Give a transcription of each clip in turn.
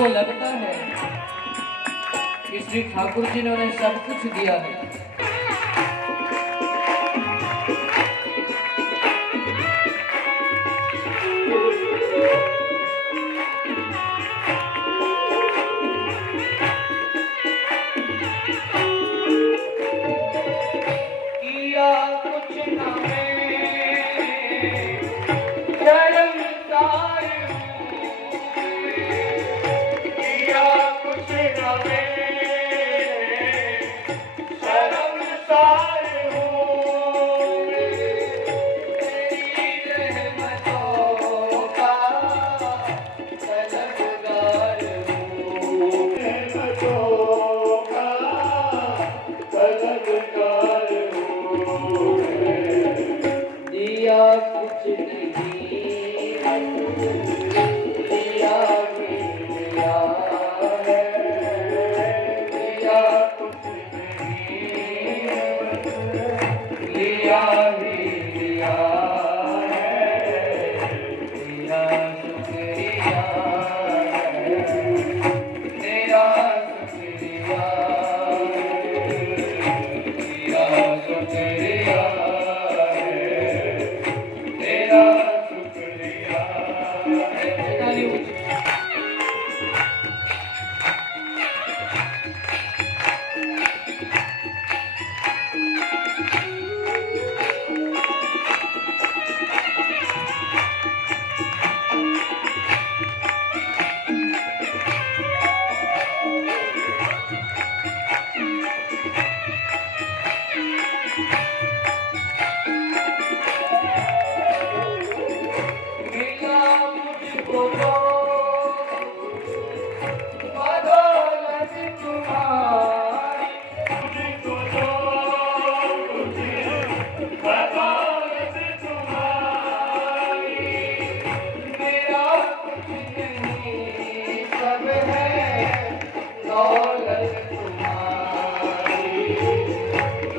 को लगता है कि श्री ठाकुर जी ने उन्हें सब कुछ दिया है, शर्म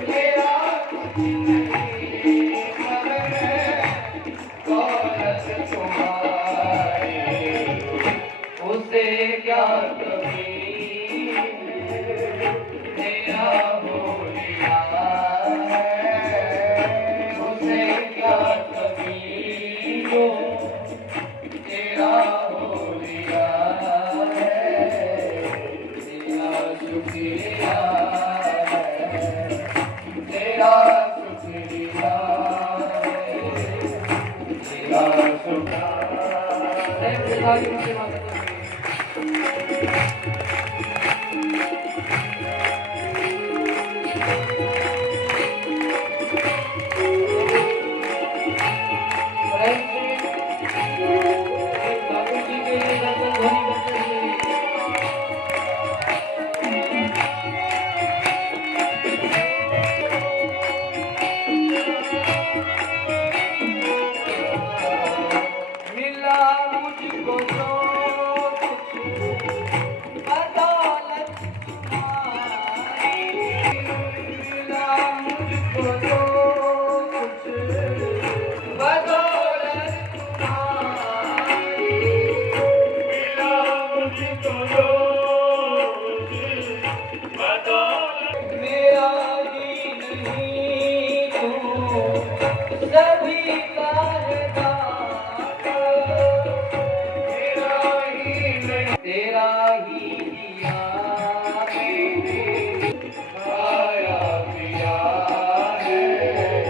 मेरा कुछ नहीं सब है दौलत तुम्हारी, उसे क्या कभी तेरा हो लिया है, उसे क्या कभी वो तेरा हो लिया है, तेरा शुक्रिया है, तेरा शुक्रिया है,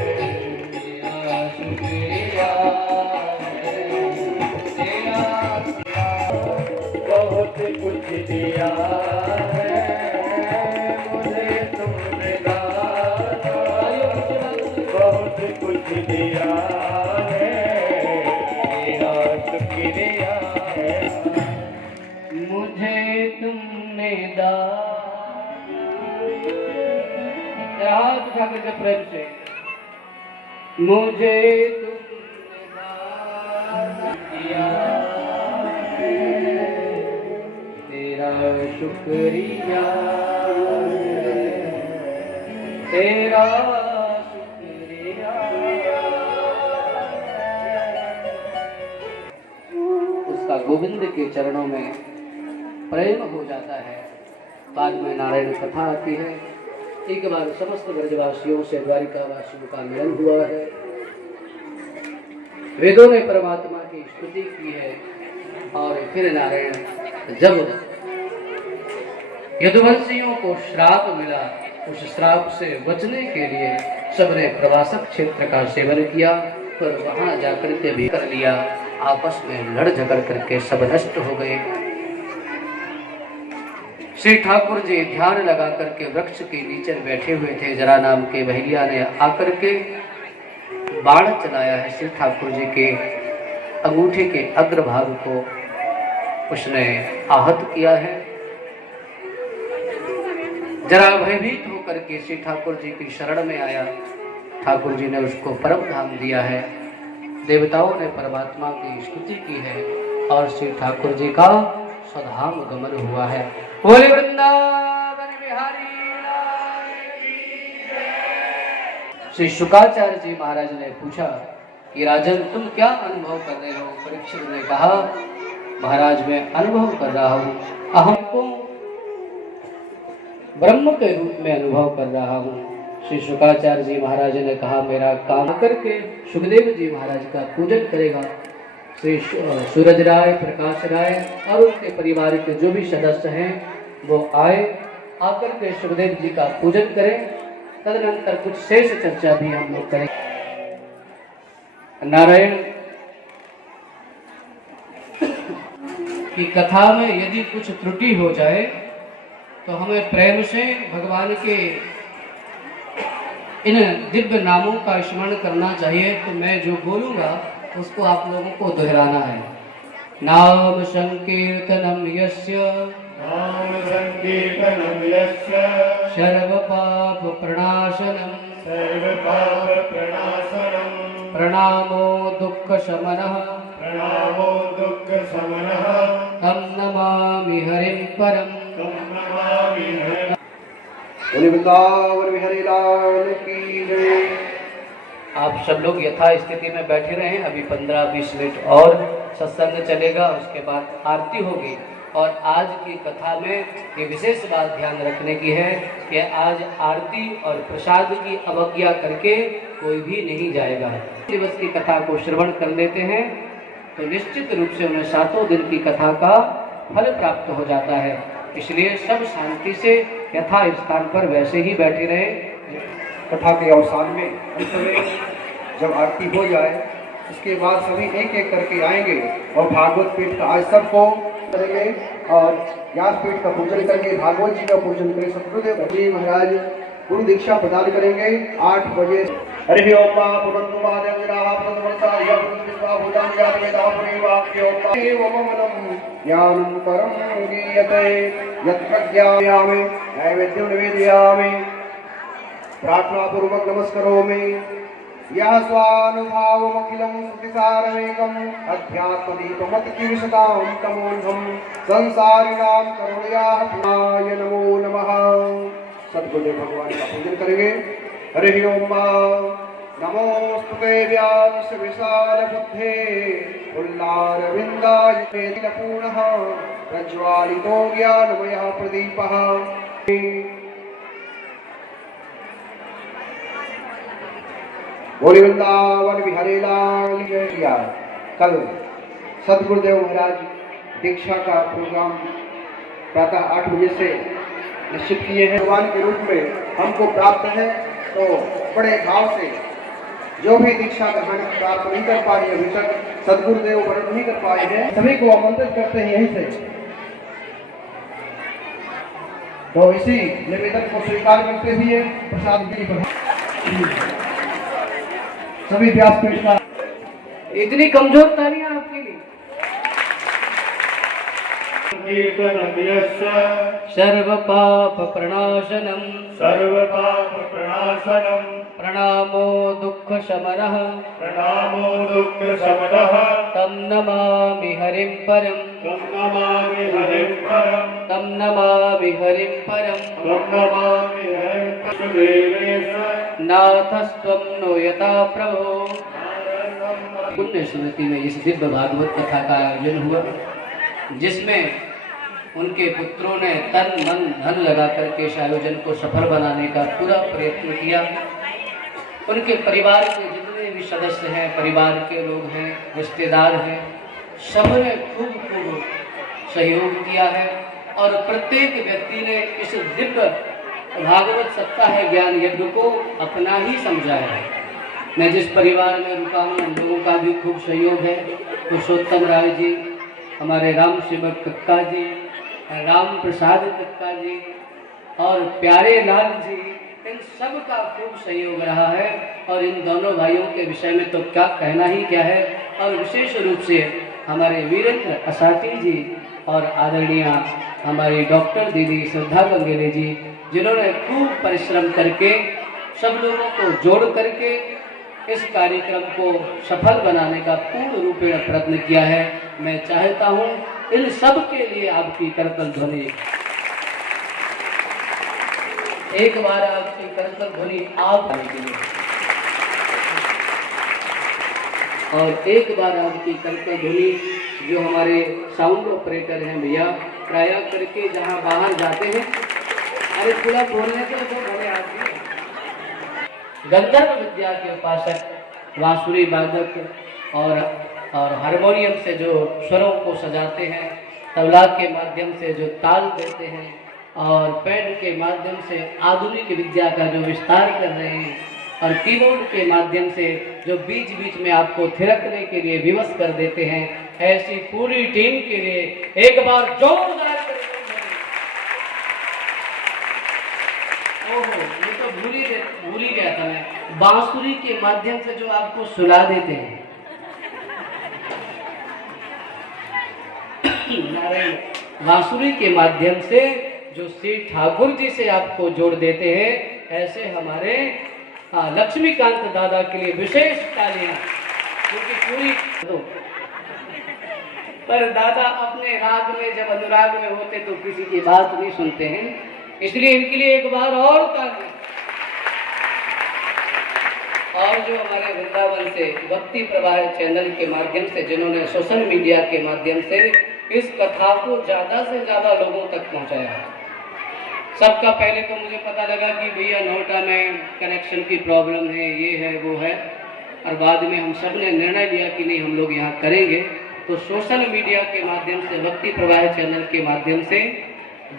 तेरा शुक्रिया है। बहुत कुछ दिया है मुझे तुमने दाता, बहुत कुछ दिया है मेरा शुक्रिया है, मुझे तुमने हाथ उठा करके प्रेम से, मुझे तुमने दिया तेरा शुक्रिया तेरा शुक्रिया। उसका गोविंद के चरणों में प्रेम हो जाता है। बाद में नारायण कथा आती है। एक बार समस्त ब्रजवासियों से द्वारिका वासियों का मिलन हुआ है। वेदों ने परमात्मा की स्तुति की है और फिर नारायण जब यदुवंशियों को श्राप मिला, उस श्राप से बचने के लिए सबने प्रवासक क्षेत्र का सेवन किया, पर वहां जाकर के भी कर लिया, आपस में लड़ झगड़ करके सब नष्ट हो गए। श्री ठाकुर जी ध्यान लगा करके वृक्ष के नीचे बैठे हुए थे। जरा नाम के बहेलिया ने आकर के बाण चलाया है। श्री ठाकुर जी के अंगूठे के अग्रभाग को उसने आहत किया है। जरा भयभीत होकर के श्री ठाकुर जी की शरण में आया। ठाकुर जी ने उसको परम धाम दिया है। देवताओं ने परमात्मा की स्तुति की है और श्री ठाकुर जी का स्वधाम गमन हुआ है। बोले वृंदावन बिहारी। श्री शुकाचार्य जी महाराज ने पूछा कि राजन तुम क्या अनुभव कर रहे हो? परीक्षित ने कहा महाराज मैं अनुभव कर रहा हूँ, अहम को ब्रह्म के रूप में अनुभव कर रहा हूँ। श्री शुकाचार्य जी महाराज ने कहा मेरा काम करके सुखदेव जी महाराज का पूजन करेगा। श्री सूरज राय, प्रकाश राय और उनके परिवार के जो भी सदस्य हैं वो आए, आकर के सुखदेव जी का पूजन करें। तदनंतर कुछ शेष चर्चा भी हम लोग करें। नारायण की कथा में यदि कुछ त्रुटि हो जाए तो हमें प्रेम से भगवान के इन दिव्य नामों का स्मरण करना चाहिए। तो मैं जो बोलूंगा उसको आप लोगों को दोहराना है। नाम संकीर्तनम यस्य, नाम संकीर्तनम यस्य, सर्व पाप प्रणाशनम, सर्व पाप प्रणाशनम, प्रणामो दुःख शमनः, प्रणामो दुःख शमनः, तं नमामि हरिं परम्। तं नमामि हरिं। बोले वृंदावन बिहारी लाल की जय। आप सब लोग यथा स्थिति में बैठे रहें। अभी 15-20 मिनट और सत्संग चलेगा, उसके बाद आरती होगी। और आज की कथा में ये विशेष बात ध्यान रखने की है कि आज आरती और प्रसाद की अवज्ञा करके कोई भी नहीं जाएगा। दिवस की कथा को श्रवण कर लेते हैं तो निश्चित रूप से उन्हें 7 दिन की कथा का फल प्राप्त हो जाता है। इसलिए सब शांति से यथा स्थान पर वैसे ही बैठे रहे। कथा के अवसान में अंत में जब आरती हो जाए उसके बाद सभी एक एक करके आएंगे और भागवत पीठ का आज सबको करेंगे और व्यासपीठ का पूजन करेंगे, भागवत जी का पूजन करेंगे। सतगुरुदेव जी महाराज गुरु दीक्षा प्रदान करेंगे 8 बजे। हरि ओम ज्ञानं परं गीयते यत् प्रज्ञायामि नैवेद्यं निवेदयामि। प्रार्थना पूर्वक नमस्करोमि। यः स्वानुभावमखिलं श्रुतिसारमेकम् अध्यात्मदीपमतिकीर्षतां तमोऽन्धं संसारिणां करुणयाः पुनाय नमो नमः। सद्गुरुदेव भगवान का पूजन करेंगे। हरि ओम नमोस्तुते व्यास विशाल बुद्धे उल्लारविन्दाय पूर्णः प्रज्वालितो ज्ञानमयः प्रदीपः। बोले वृंदावन बिहारी लाल की जय। कल सदगुरुदेव महाराज दीक्षा का प्रोग्राम प्रातः 8 बजे से निश्चित किए हैं। भगवान के रूप में हमको प्राप्त है तो बड़े भाव से जो भी दीक्षा ग्रहण प्राप्त नहीं कर पाए अभी तक, सदगुरुदेव वर्णन नहीं कर पाए हैं, सभी को आमंत्रित करते हैं यहीं से। तो इसी निवेदन को स्वीकार करते हुए प्रसाद भी सभी व्यासपीठ का। इतनी कमजोर तालियां आपके लिए। कीर्तनं यस्य सर्व पाप प्रणाशनम प्रणामो दुख शमनः प्रणामो दुःखशमनः तम नमामि हरिं परम तं नमामि हरिं परं तम नमामि हरिं परम तं नमामि हरिं परं। नाथस्त्वं नो यथा प्रभो। पुण्य स्मृति में इस दिव्य भागवत कथा का आयोजन हुआ जिसमें उनके पुत्रों ने तन मन धन लगा करके इस आयोजन को सफल बनाने का पूरा प्रयत्न किया। उनके परिवार के जितने भी सदस्य हैं, परिवार के लोग हैं, रिश्तेदार हैं, सबने खूब खूब सहयोग किया है और प्रत्येक व्यक्ति ने इस दिव्य भागवत सप्ताह ज्ञान यज्ञ को अपना ही समझा है। मैं जिस परिवार में रुका हूँ उन लोगों का भी खूब सहयोग है। पुरुषोत्तम राय जी, हमारे राम सेवक कक्का जी, राम प्रसाद कक्का जी और प्यारे लाल जी, इन सब का खूब सहयोग रहा है। और इन दोनों भाइयों के विषय में तो क्या कहना ही क्या है। और विशेष रूप से हमारे वीरेंद्र असाटी जी और आदरणीय हमारी डॉक्टर दीदी श्रद्धा गंगेले जी, जिन्होंने खूब परिश्रम करके सब लोगों को जोड़ करके इस कार्यक्रम को सफल बनाने का पूर्ण रूपेण प्रयत्न किया है। मैं चाहता हूं इन सब के लिए आपकी करतल ध्वनि, एक बार आपकी करतल ध्वनि आप के लिए, और एक बार आपकी करतल ध्वनि जो हमारे साउंड ऑपरेटर हैं भैया, प्राय करके जहां बाहर जाते हैं, अरे पूरा बोलने के तो बोले आप गंधर्व विद्या के उपासक, बांसुरी वादक और हारमोनियम से जो स्वरों को सजाते हैं, तबला के माध्यम से जो ताल देते हैं और पैड के माध्यम से आधुनिक विद्या का जो विस्तार कर रहे हैं और कीबोर्ड के माध्यम से जो बीच बीच में आपको थिरकने के लिए विवश कर देते हैं, ऐसी पूरी टीम के लिए एक बार जोरदार ये तो भूल ही गया था मैं, बांसुरी के माध्यम से जो आपको सुला देते हैं, बांसुरी के माध्यम से जो श्री ठाकुर जी से आपको जोड़ देते हैं, ऐसे हमारे लक्ष्मीकांत दादा के लिए विशेष तालियां, क्योंकि पूरी पर दादा अपने राग में जब अनुराग में होते तो किसी की बात नहीं सुनते हैं। इसलिए इनके लिए एक बार और ताली। और जो हमारे वृंदावन से भक्ति प्रवाह चैनल के माध्यम से जिन्होंने सोशल मीडिया के माध्यम से इस कथा को ज्यादा से ज्यादा लोगों तक पहुंचाया। सबका पहले तो मुझे पता लगा कि भैया नोएडा में कनेक्शन की प्रॉब्लम है, ये है वो है, और बाद में हम सब ने निर्णय लिया कि नहीं हम लोग यहाँ करेंगे। तो सोशल मीडिया के माध्यम से भक्ति प्रवाह चैनल के माध्यम से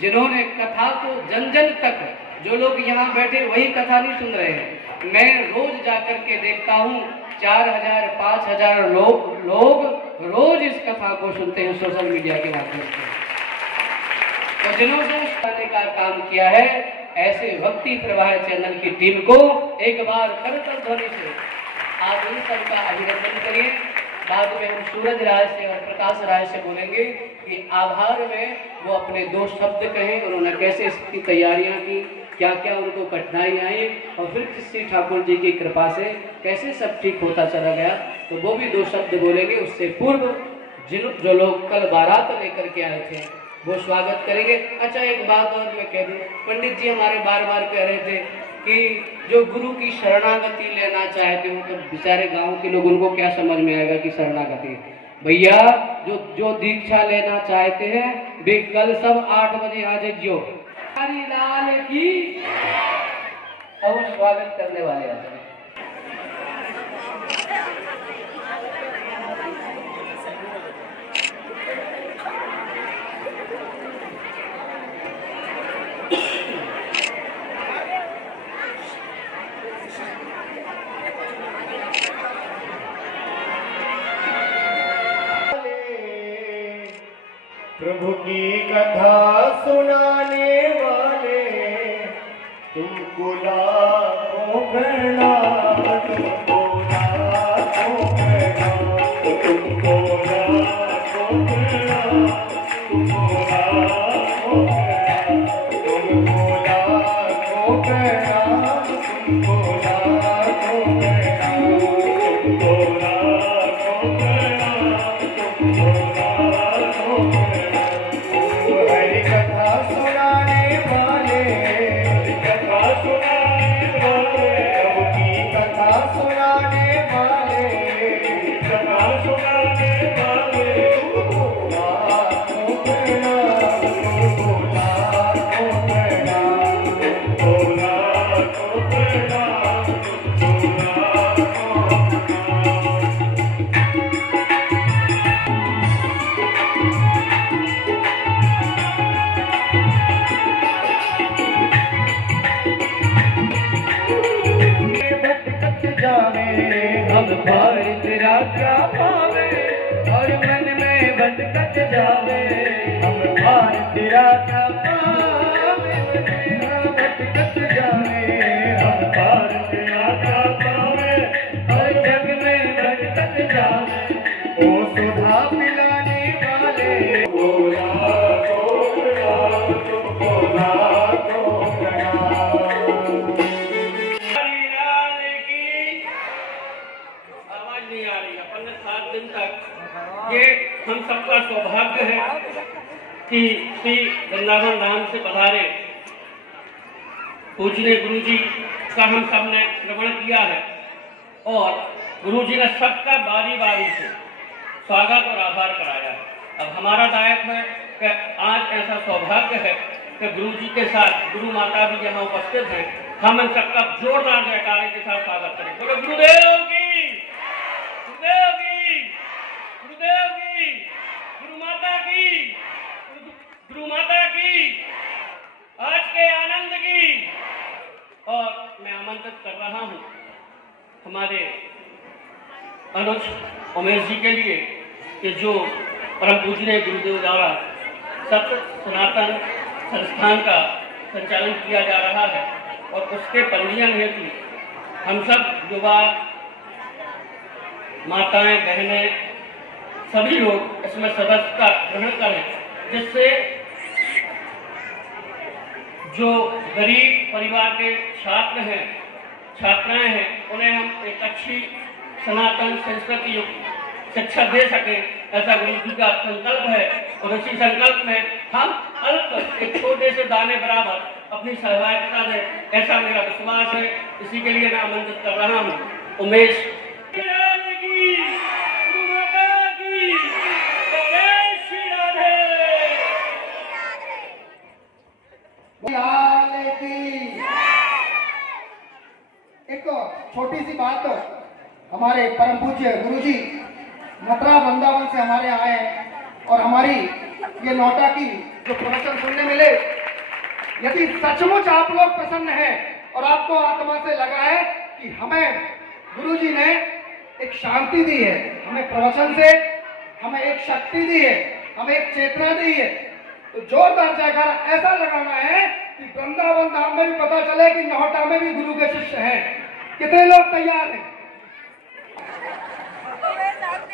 जिन्होंने कथा को जन जन तक, जो लोग यहाँ बैठे वही कथा नहीं सुन रहे हैं, मैं रोज जाकर के देखता हूँ 4000 5000 लोग रोज इस कथा को सुनते हैं सोशल मीडिया के माध्यम से। तो जिन्होंने उस करने का काम किया है, ऐसे भक्ति प्रवाह चैनल की टीम को एक बार करतल ध्वनि से आप इन सबका अभिनंदन करिए। बाद में हम सूरज राय से और प्रकाश राय से बोलेंगे कि आभार में वो अपने 2 शब्द कहें, उन्होंने कैसे इसकी तैयारियां की, क्या क्या उनको कठिनाई आई, और फिर श्री ठाकुर जी की कृपा से कैसे सब ठीक होता चला गया, तो वो भी 2 शब्द बोलेंगे। उससे पूर्व जो लोग कल बारात लेकर के आए थे वो स्वागत करेंगे। अच्छा, एक बात और मैं कह दूं, पंडित जी हमारे बार बार कह रहे थे कि जो गुरु की शरणागति लेना चाहते हो, तो बेचारे गांव के लोग, उनको क्या समझ में आएगा कि शरणागति। भैया जो दीक्षा लेना चाहते हैं वे कल सब 8 बजे आ जाइयो। हरि लाल की। अब स्वागत करने वाले आते हैं। प्रभु की कथा सुनाने वाले तुमको लाखों प्रणाम, तुमको लाखों प्रणाम, तुमको लाखों प्रणाम, तुमको लाखों प्रणाम, तुमको लाखों प्रणाम, तुमको लाखों प्रणाम, तुमको लाखों प्रणाम, तुमको लाखों प्रणाम। हरि कथा सुनाने वाले, कथा सुनाने वाले, प्रभु की कथा सुनाने वाले, कथा सुनाने वाले, तुमको लाखों प्रणाम, तुमको लाखों प्रणाम, तुमको लाखों प्रणाम, तुमको लाखों प्रणाम। हम भाई तेरा क्या पावे, और मन में भटकत जावे, हम भाई तेरा क्या पावे, मन में भटकत जावे, हम भाई तेरा क्या पावे, और जग में भटकत जावे। ओ सुधा पिलाने वाले, बोला तो प्रणाम, तुमको लाखों प्रणाम। नहीं आ रही है 7 दिन तक। ये हम सबका सौभाग्य है कि श्री वृंदावन धाम से पधारे पूजनीय गुरु जी का हम सब ने श्रवण किया है, और गुरु जी ने सबका बारी बारी से स्वागत और आभार कराया है। अब हमारा दायित्व है कि आज ऐसा सौभाग्य है कि गुरु जी के साथ गुरु माता भी यहाँ उपस्थित हैं, हम इन सबका जोरदार जयकारे के साथ स्वागत करें। बोलो गुरुदेव की, गुरुदेव की, गुरुदेव की, गुरु माता की, गुरु माता की, आज के आनंद की। और मैं आमंत्रित कर रहा हूँ हमारे अनुज उमेश जी के लिए कि जो परम पूजनीय गुरुदेव द्वारा सत्य सनातन संस्थान का संचालन किया जा रहा है, और उसके पंजीयन हेतु हम सब युवा माताएं बहनें सभी लोग इसमें सदस्यता ग्रहण करें, जिससे जो गरीब परिवार के छात्र हैं, छात्राएं हैं, उन्हें हम एक अच्छी सनातन संस्कृति युक्त शिक्षा दे सकें, ऐसा गुरु जी का संकल्प है। और इसी संकल्प में हम अल्प एक छोटे से दाने बराबर अपनी सहभागिता दें, ऐसा मेरा विश्वास है। इसी के लिए मैं आमंत्रित कर रहा हूँ उमेश एक छोटी सी बात, हमारे परम पूज्य गुरुजी मथुरा वृंदावन से हमारे आए हैं और हमारी ये नौटा की जो प्रवचन सुनने मिले, यदि सचमुच आप लोग प्रसन्न हैं और आपको आत्मा से लगा है कि हमें गुरुजी ने एक शांति दी है, हमें प्रवचन से हमें एक शक्ति दी है, हमें एक चेतना दी है, तो जोरदार जयकारा ऐसा लगाना है कि वृंदावन धाम में भी पता चले कि नौटा में भी गुरु के शिष्य हैं। कितने लोग तैयार हैं?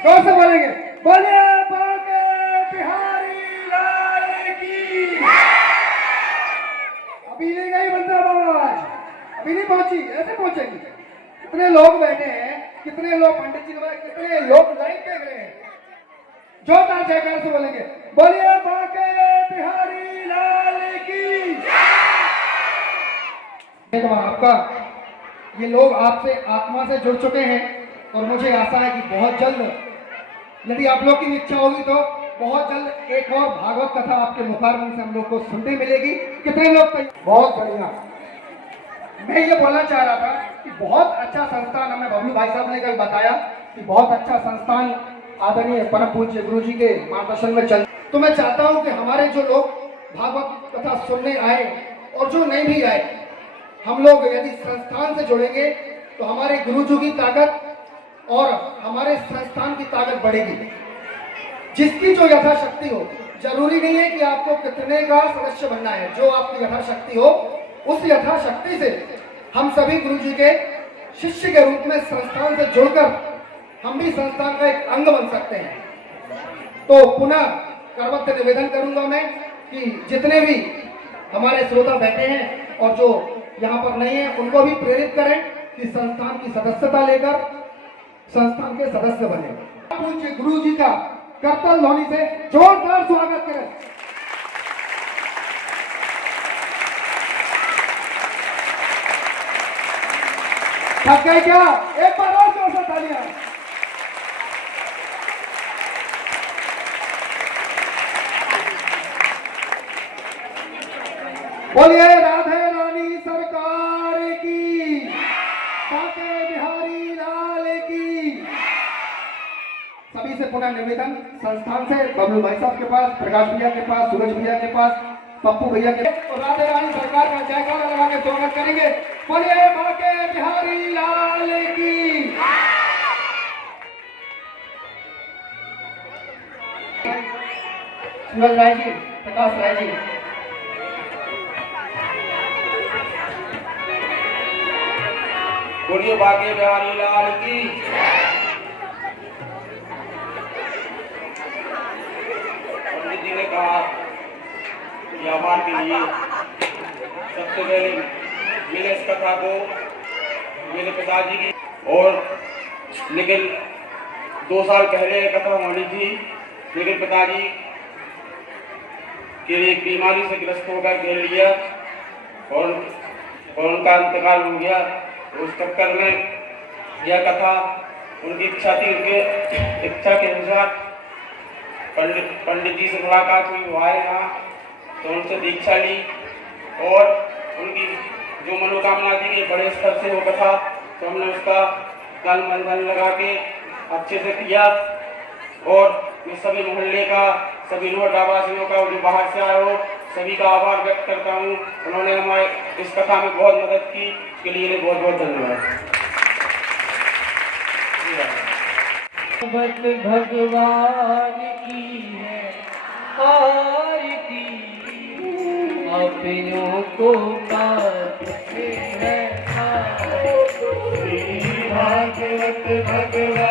जोर से बोलेंगे, बोलिए बांके बिहारी लाल की। अभी नहीं गई वृंदावन आवाज, अभी नहीं पहुंची, ऐसे पहुंचेगी। कितने लोग बैठे हैं, कितने लोग पंडित जी के, कितने लोग लाइन देख रहे हैं। जोरदार जयकार से बोलेंगे, बोलिए बांके बिहारी लाल की। आपका ये लोग आपसे आत्मा से जुड़ चुके हैं और मुझे आशा है कि बहुत जल्द, यदि आप लोग की इच्छा होगी तो बहुत जल्द एक और भागवत कथा आपके मुखारबिंद से हम लोग को सुनने मिलेगी। कितने लोग बहुत बढ़िया। मैं ये बोलना चाह रहा था कि बहुत अच्छा संस्थान, हमें बबलू भाई साहब ने कल बताया कि बहुत अच्छा संस्थान आदरणीय परम पूज्य गुरु जी के मार्गदर्शन में चल। तो मैं चाहता हूं कि हमारे जो लोग भागवत कथा सुनने आए और जो नहीं भी आए, हम लोग यदि संस्थान से जुड़ेंगे तो हमारे गुरु जी की ताकत और हमारे संस्थान की ताकत बढ़ेगी। जिसकी जो यथाशक्ति हो, जरूरी नहीं है कि आपको कितने का सदस्य बनना है, जो आपकी यथाशक्ति हो उस यथाशक्ति से हम सभी गुरु जी के शिष्य के रूप में संस्थान से जुड़कर हम भी संस्थान का एक अंग बन सकते हैं। तो पुनः करवत्य निवेदन करूंगा मैं कि जितने भी हमारे श्रोता बैठे हैं और जो यहाँ पर नहीं है, उनको भी प्रेरित करें कि संस्थान की सदस्यता लेकर संस्थान के सदस्य बने। पूज्य गुरु जी का करतल ध्वनि से जोरदार स्वागत करें। थक गए क्या? एक बार और जोर से तालियां। बोलिए राधे रानी सरकार की, बांके बिहारी लाल की। सभी से पुनः निवेदन, संस्थान से बबलू भाई साहब के पास, प्रकाश भैया के पास, सूरज भैया के पास, पप्पू भैया के, तो राधे रानी सरकार का जयकारा लगा के स्वागत करेंगे। बोलिए बांके बिहारी लाल की। सूरज राय जी, प्रकाश राय जी। बोलिए बांके बिहारी लाल की। पंडित जी ने कहा व्यापार के लिए सबसे पहले मैंने इस कथा को मेरे पिताजी की, और लेकिन 2 साल पहले कथा होनी थी, लेकिन पिताजी के एक बीमारी से ग्रस्त होकर घेर लिया और उनका इंतकाल हो गया। उस चक्कर में यह कथा उनकी इच्छा थी, उनके इच्छा के अनुसार पंडित जी से मुलाकात हुई, वो आए यहाँ, तो उनसे दीक्षा ली और उनकी जो मनोकामना थी कि बड़े स्तर से वो कथा, तो हमने उसका तन मन धन लगा के अच्छे से किया। और मैं सभी मोहल्ले का, सभी नोटावासियों का, जो बाहर से आए हो, सभी का आभार व्यक्त करता हूँ। उन्होंने हमारे इस कथा में बहुत मदद की, इसके लिए बहुत बहुत धन्यवाद। भगवान की है आरती, अपनों को पाते हैं भागवत भगवान